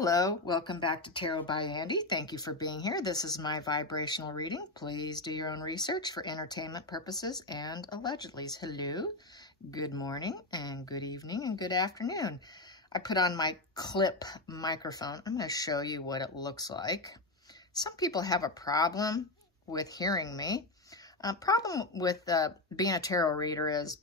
Hello, welcome back to Tarot by Andy. Thank you for being here. This is my vibrational reading. Please do your own research for entertainment purposes and allegedlys. Hello, good morning and good evening and good afternoon. I put on my clip microphone. I'm going to show you what it looks like. Some people have a problem with hearing me. A problem with being a tarot reader is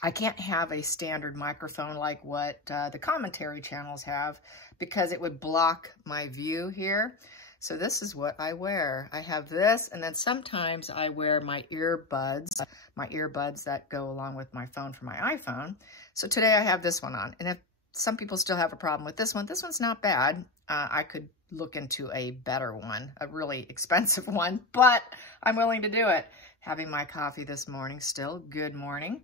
I can't have a standard microphone like what the commentary channels have because it would block my view here. So this is what I wear. I have this, and then sometimes I wear my earbuds that go along with my phone for my iPhone. So today I have this one on. And if some people still have a problem with this one's not bad. I could look into a better one, a really expensive one, but I'm willing to do it. Having my coffee this morning still. Good morning.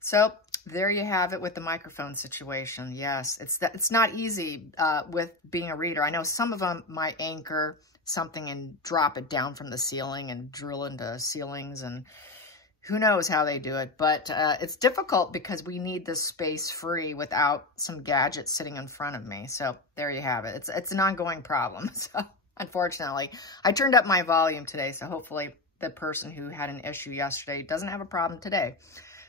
So there you have it with the microphone situation. Yes, it's not easy with being a reader. I know some of them might anchor something and drop it down from the ceiling and drill into ceilings, and who knows how they do it. But it's difficult because we need this space free without some gadgets sitting in front of me. So there you have it. It's an ongoing problem. So unfortunately, I turned up my volume today, so hopefully the person who had an issue yesterday doesn't have a problem today.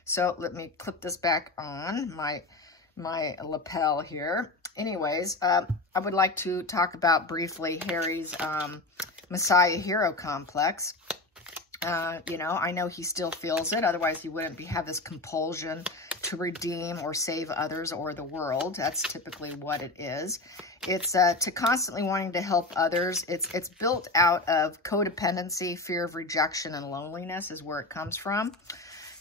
So let me clip this back on my lapel here. Anyways, I would like to talk about briefly Harry's Messiah hero complex. You know, I know he still feels it. Otherwise, he wouldn't have this compulsion to redeem or save others or the world. That's typically what it is. It's to constantly wanting to help others. It's built out of codependency, fear of rejection, and loneliness is where it comes from.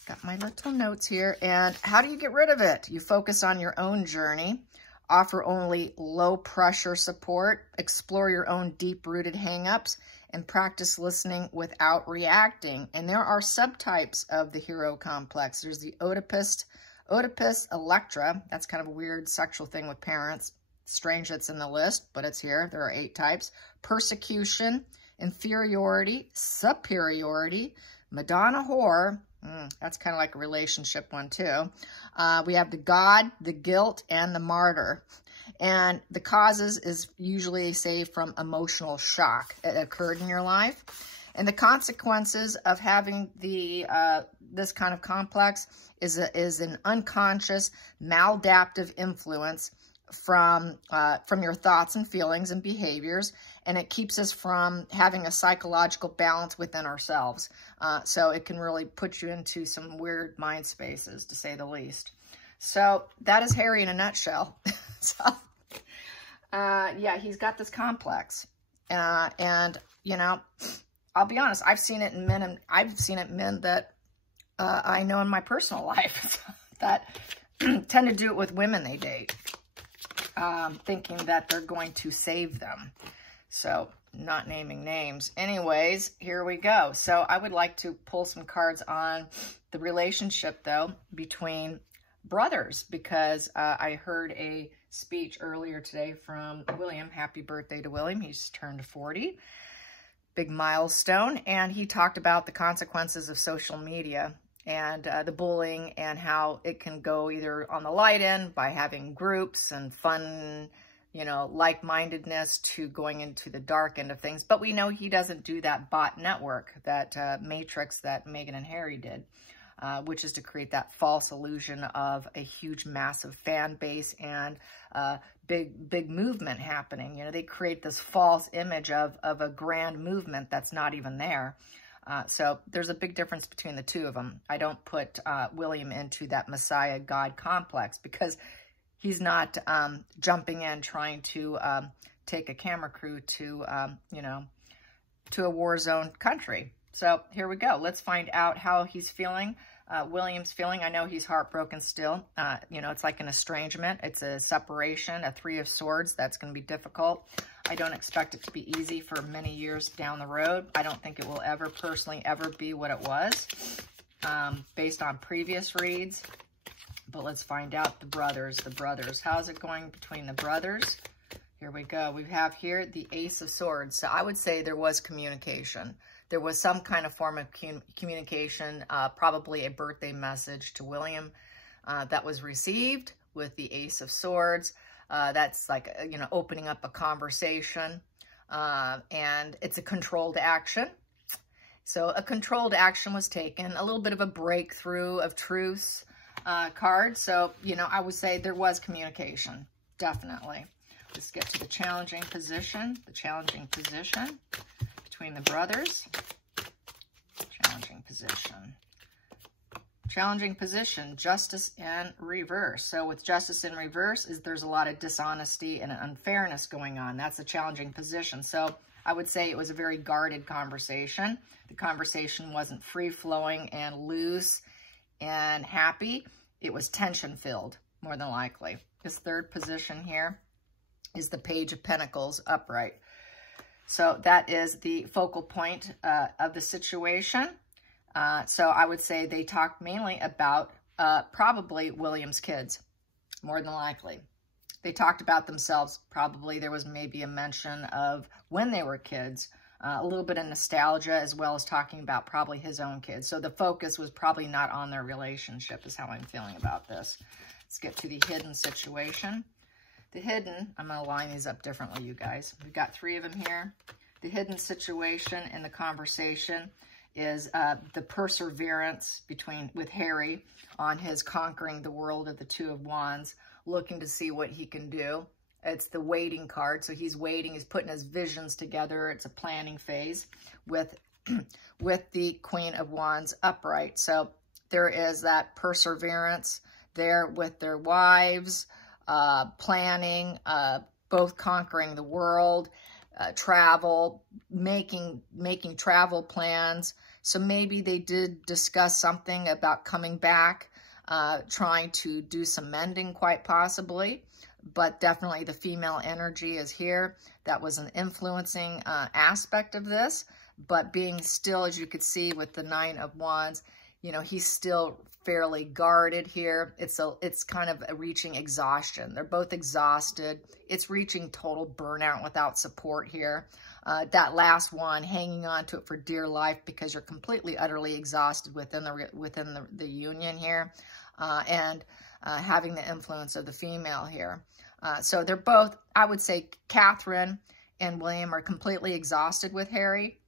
Got my little notes here. And how do you get rid of it? You focus on your own journey, offer only low pressure support, explore your own deep-rooted hangups, and practice listening without reacting. And there are subtypes of the hero complex. There's the Oedipus Electra. That's kind of a weird sexual thing with parents. Strange that's in the list, but it's here. There are 8 types. Persecution, inferiority, superiority, Madonna whore. That's kind of like a relationship one too. We have the God, the guilt, and the martyr. And the causes is usually, say, from emotional shock that occurred in your life. And the consequences of having the this kind of complex is an unconscious, maladaptive influence from your thoughts and feelings and behaviors, and it keeps us from having a psychological balance within ourselves. So it can really put you into some weird mind spaces, to say the least. So that is Harry in a nutshell. So, yeah, he's got this complex. And, you know, I'll be honest, I've seen it in men, and I've seen it in men that I know in my personal life that tend to do it with women they date, thinking that they're going to save them. So, not naming names. Anyways, here we go. So, I would like to pull some cards on the relationship, though, between brothers, because I heard a speech earlier today from William. Happy birthday to William. He's turned 40. Big milestone. And he talked about the consequences of social media and the bullying, and how it can go either on the light end by having groups and fun, you know, like-mindedness, to going into the dark end of things. But we know he doesn't do that bot network, that matrix that Meghan and Harry did, which is to create that false illusion of a huge, massive fan base and big movement happening. You know, they create this false image of a grand movement that's not even there. So there's a big difference between the two of them. I don't put William into that Messiah God complex, because he's not jumping in trying to take a camera crew to, you know, to a war zone country. So here we go. Let's find out how he's feeling. William's feeling. I know he's heartbroken still. You know, it's like an estrangement. It's a separation, a 3 of Swords. That's going to be difficult. I don't expect it to be easy for many years down the road. I don't think it will ever, personally, ever be what it was based on previous reads. But let's find out the brothers. How's it going between the brothers? Here we go. We have here the Ace of Swords. So I would say there was communication. There was some kind of form of communication, probably a birthday message to William that was received with the Ace of Swords. That's like, you know, opening up a conversation. And it's a controlled action. So a controlled action was taken, a little bit of a breakthrough of truth card. So, you know, I would say there was communication, definitely. Let's get to the challenging position between the brothers. Challenging position, justice in reverse. So with justice in reverse, there's a lot of dishonesty and unfairness going on. That's a challenging position. So I would say it was a very guarded conversation. The conversation wasn't free-flowing and loose and happy. It was tension-filled, more than likely. This third position here is the Page of Pentacles upright. So that is the focal point of the situation. So I would say they talked mainly about probably William's kids, more than likely. They talked about themselves. Probably there was maybe a mention of when they were kids, a little bit of nostalgia, as well as talking about probably his own kids. So the focus was probably not on their relationship is how I'm feeling about this. Let's get to the hidden situation. The hidden, I'm going to line these up differently, you guys. We've got 3 of them here. The hidden situation in the conversation is the perseverance with Harry on his conquering the world of the Two of Wands, looking to see what he can do. It's the waiting card. So he's waiting. He's putting his visions together. It's a planning phase with the Queen of Wands upright. So there is that perseverance there with their wives, planning, both conquering the world, travel, making travel plans. So maybe they did discuss something about coming back, trying to do some mending, quite possibly. But definitely the female energy is here. That was an influencing aspect of this. But being still, as you could see with the 9 of Wands, you know, he's still fairly guarded here. It's kind of reaching exhaustion. They're both exhausted. It's reaching total burnout without support here. That last one, hanging on to it for dear life because you're completely, utterly exhausted within the union here, and having the influence of the female here. So they're both, I would say, Catherine and William are completely exhausted with Harry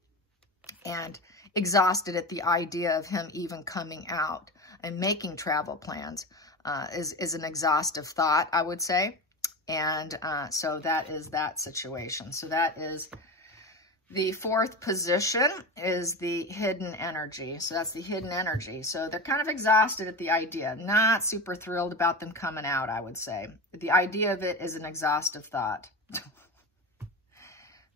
and exhausted at the idea of him even coming out and making travel plans is an exhaustive thought, I would say. And so that is that situation. So that is the 4th position is the hidden energy. So that's the hidden energy. So they're kind of exhausted at the idea. Not super thrilled about them coming out, I would say. The idea of it is an exhaustive thought.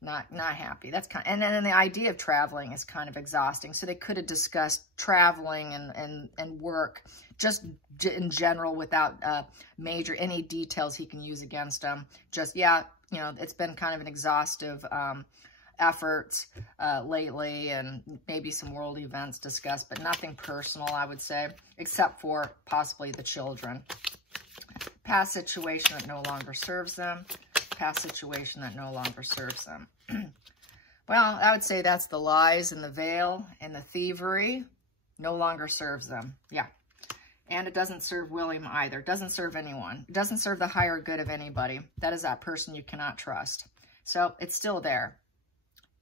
Not happy. That's and then the idea of traveling is kind of exhausting. So they could have discussed traveling and work just in general without any details he can use against them. Just, yeah, you know, it's been kind of an exhaustive efforts lately, and maybe some world events discussed, but nothing personal, I would say, except for possibly the children. Past situation that no longer serves them. Past situation that no longer serves them. Well, I would say that's the lies and the veil and the thievery. No longer serves them. Yeah. And it doesn't serve William either. It doesn't serve anyone. It doesn't serve the higher good of anybody. That is that person you cannot trust. So it's still there.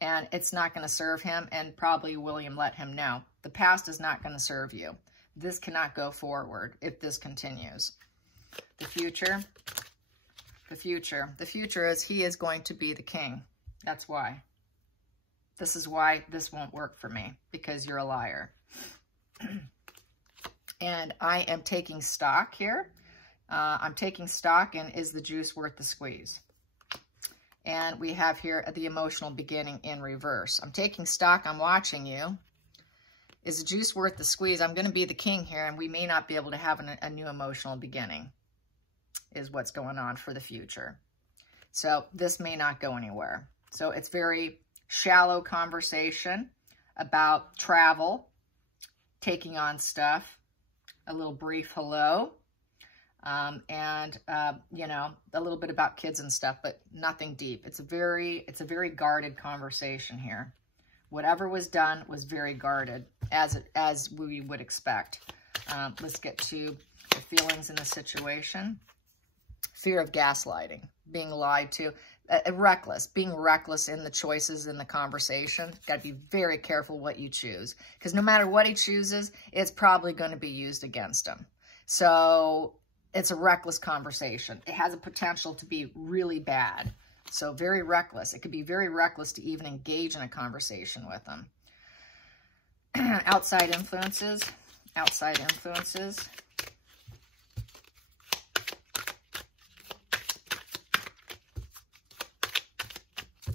And it's not going to serve him, and probably William let him know. The past is not going to serve you. This cannot go forward if this continues. The future. The future is he is going to be the king. That's why. This is why this won't work for me, because you're a liar. And I am taking stock here. I'm taking stock in, is the juice worth the squeeze? And we have here the emotional beginning in reverse. I'm taking stock. I'm watching you. Is the juice worth the squeeze? I'm going to be the king here, and we may not be able to have a new emotional beginning, is what's going on for the future. So this may not go anywhere. So it's very shallow conversation about travel, taking on stuff, a little brief hello, you know, a little bit about kids and stuff, but nothing deep. It's a very guarded conversation here. Whatever was done was very guarded, as we would expect. Let's get to the feelings in the situation. Fear of gaslighting, being lied to, being reckless in the choices in the conversation. Got to be very careful what you choose, because no matter what he chooses, it's probably going to be used against him. So it's a reckless conversation. It has a potential to be really bad. So very reckless. It could be very reckless to even engage in a conversation with him. Outside influences. Outside influences.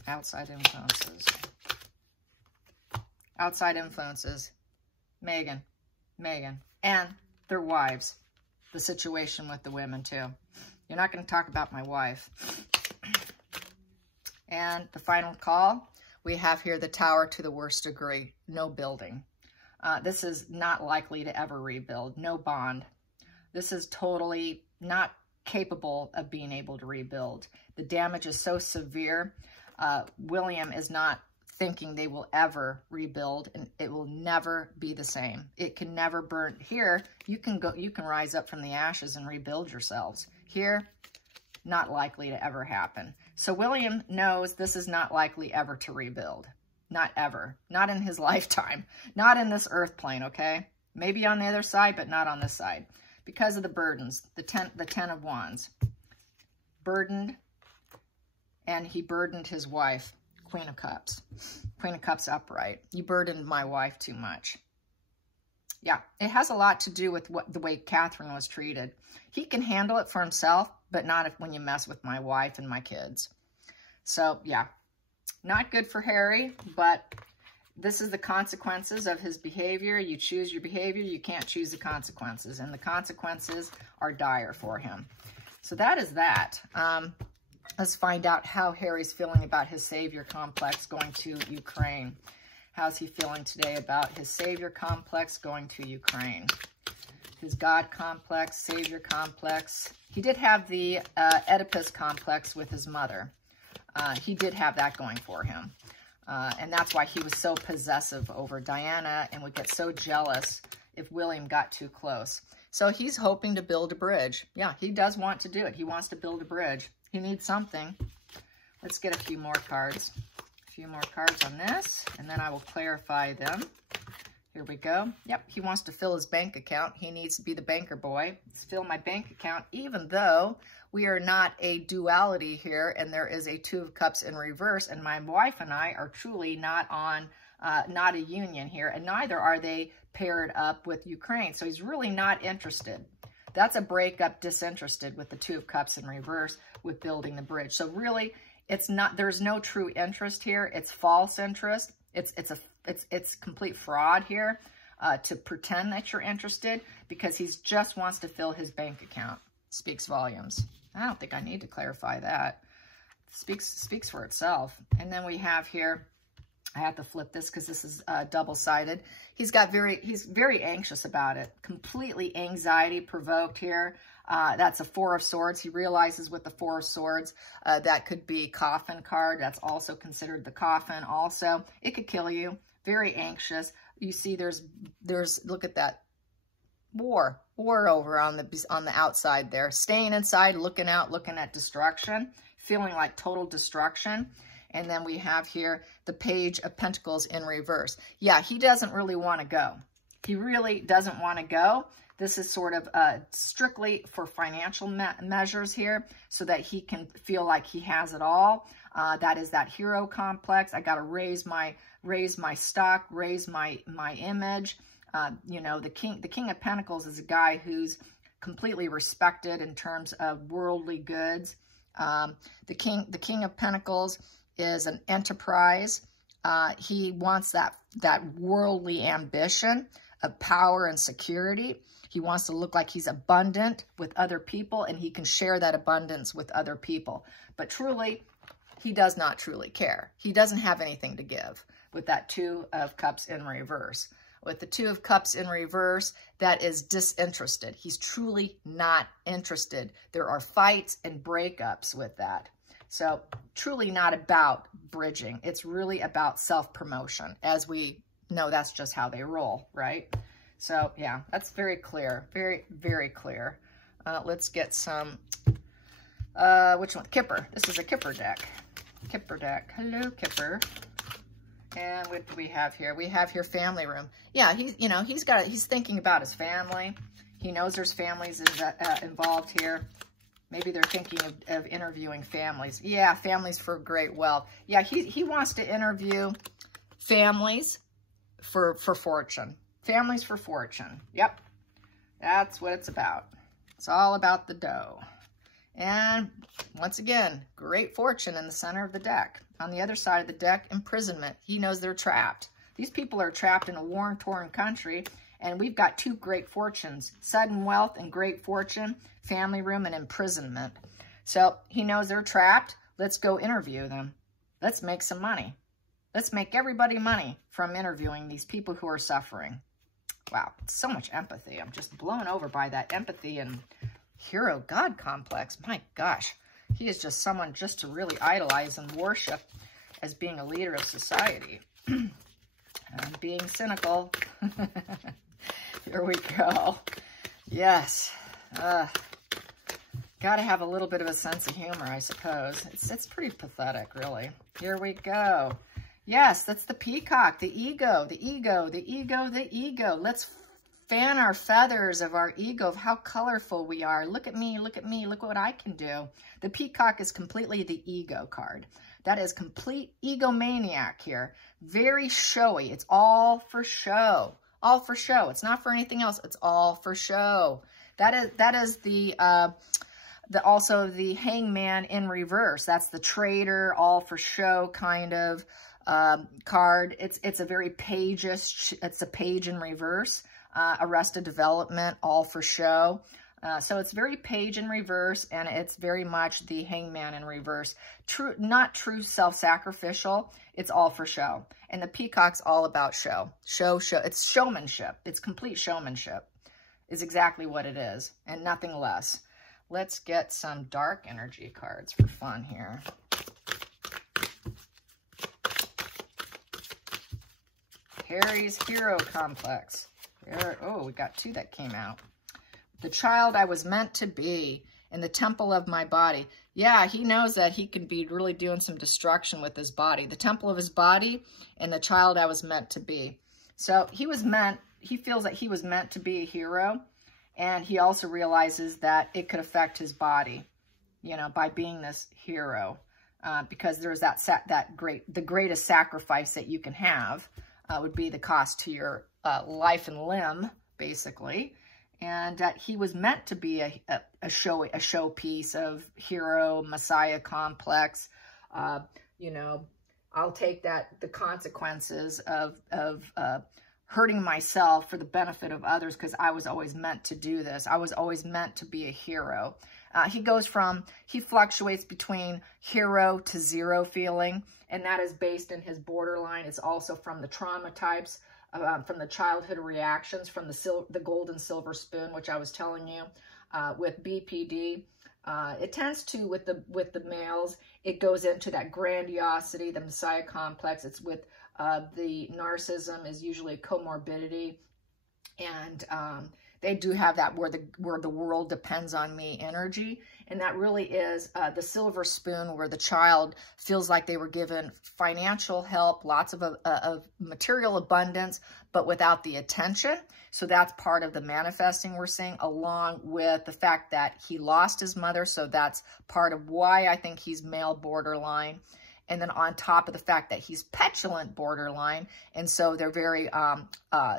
Outside influences. Outside influences. Megan. And their wives. The situation with the women too. You're not going to talk about my wife. And the final call, we have here the Tower to the worst degree. No building. This is not likely to ever rebuild. No bond. This is totally not capable of being able to rebuild. The damage is so severe. William is not thinking they will ever rebuild, and it will never be the same. It can never burn. Here, you can rise up from the ashes and rebuild yourselves. Here, not likely to ever happen. So William knows this is not likely ever to rebuild. Not ever. Not in his lifetime. Not in this earth plane, okay? Maybe on the other side, but not on this side. Because of the burdens. The Ten of Wands. Burdened. And he burdened his wife. Queen of Cups. Queen of Cups upright. You burdened my wife too much. Yeah, it has a lot to do with the way Catherine was treated. He can handle it for himself, but not when you mess with my wife and my kids. So, yeah, not good for Harry, but this is the consequences of his behavior. You choose your behavior, you can't choose the consequences, and the consequences are dire for him. So that is that. Let's find out how Harry's feeling about his savior complex going to Ukraine. How's he feeling today about his savior complex going to Ukraine? His God complex, savior complex. He did have the Oedipus complex with his mother. He did have that going for him. And that's why he was so possessive over Diana and would get so jealous if William got too close. So he's hoping to build a bridge. Yeah, he does want to do it. He wants to build a bridge. He needs something. Let's get a few more cards. A few more cards on this, and then I will clarify them. Here we go. Yep, he wants to fill his bank account. He needs to be the banker boy. Let's fill my bank account, even though we are not a duality here, and there is a Two of Cups in reverse, and my wife and I are truly not on, not a union here, and neither are they paired up with Ukraine. So he's really not interested. That's a breakup, disinterested with the Two of Cups in reverse with building the bridge. So really, it's not. There's no true interest here. It's false interest. It's complete fraud here to pretend that you're interested, because he just wants to fill his bank account. Speaks volumes. I don't think I need to clarify that. Speaks for itself. And then we have here, I have to flip this because this is double-sided. He's very anxious about it. Completely anxiety provoked here. That's a Four of Swords. He realizes with the Four of Swords, that could be coffin card. That's also considered the coffin also. It could kill you. Very anxious. You see there's look at that. War over on the outside there. Staying inside, looking out, looking at destruction. Feeling like total destruction. And then we have here the Page of Pentacles in reverse. Yeah, he doesn't really want to go. He really doesn't want to go. This is sort of strictly for financial measures here, so that he can feel like he has it all. That is that hero complex. I got to raise my stock, raise my image. You know, the King of Pentacles is a guy who's completely respected in terms of worldly goods. The King of Pentacles is an enterprise. He wants that worldly ambition of power and security. He wants to look like he's abundant with other people, and he can share that abundance with other people. But truly, he does not truly care. He doesn't have anything to give with that Two of Cups in reverse. With the Two of Cups in reverse, that is disinterested. He's truly not interested. There are fights and breakups with that. So truly not about bridging. It's really about self-promotion. As we know, that's just how they roll, right? So yeah, that's very clear. Very, very clear. Let's get some Which one? Kipper. This is a Kipper deck. Kipper deck. Hello, Kipper. And what do we have here? We have here family room. Yeah, he's thinking about his family. He knows there's families involved here. Maybe they're thinking of interviewing families. Yeah, families for great wealth. Yeah, he wants to interview families for fortune. Families for fortune. Yep, that's what it's about. It's all about the dough. And once again, great fortune in the center of the deck. On the other side of the deck, imprisonment. He knows they're trapped. These people are trapped in a war-torn country, and we've got two great fortunes, sudden wealth and great fortune, family room and imprisonment. So he knows they're trapped. Let's go interview them. Let's make some money. Let's make everybody money from interviewing these people who are suffering. Wow, so much empathy. I'm just blown over by that empathy and hero God complex. My gosh, he is just someone just to really idolize and worship as being a leader of society. I'm being cynical. Here we go. Yes. Got to have a little bit of a sense of humor, I suppose. It's pretty pathetic, really. Here we go. Yes, that's the peacock, the ego, the ego, the ego, the ego. Let's fan our feathers of our ego, of how colorful we are. Look at me, look at me, look what I can do. The peacock is completely the ego card. That is complete egomaniac here. Very showy. It's all for show. All for show. It's not for anything else. It's all for show. That is the also the hangman in reverse. That's the traitor, all for show kind of card. It's a very page-ish. It's a page in reverse. Arrested Development, all for show. So it's very page in reverse, and it's very much the hangman in reverse. True, not true self-sacrificial. It's all for show. And the peacock's all about show. Show. It's showmanship. It's complete showmanship is exactly what it is, and nothing less. Let's get some dark energy cards for fun here. Harry's Hero Complex. Oh, we got two that came out. The child I was meant to be in the temple of my body. Yeah, he knows that he can be really doing some destruction with his body. The temple of his body and the child I was meant to be. So he feels that he was meant to be a hero. And he also realizes that it could affect his body, you know, by being this hero. Because there's the greatest sacrifice that you can have would be the cost to your life and limb, basically. And he was meant to be a showpiece of hero, messiah complex. You know, I'll take the consequences of hurting myself for the benefit of others because I was always meant to do this. I was always meant to be a hero. He fluctuates between hero to zero feeling, and that is based in his borderline. It's also from the trauma types, from the childhood reactions, from the golden silver spoon, which I was telling you, with BPD. It tends to, with the males, it goes into that grandiosity, the messiah complex. It's with the narcissism is usually a comorbidity, and they do have that where the world depends on me energy, and that really is the silver spoon, where the child feels like they were given financial help, lots of material abundance, but without the attention. So that's part of the manifesting we're seeing, along with the fact that he lost his mother. So that's part of why I think he's male borderline. And then on top of the fact that he's petulant borderline, and so they're very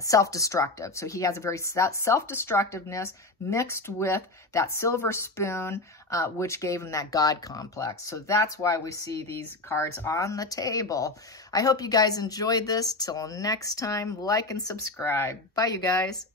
self-destructive. So he has a very self-destructiveness mixed with that silver spoon, which gave him that God complex. So that's why we see these cards on the table. I hope you guys enjoyed this. Till next time, like and subscribe. Bye, you guys.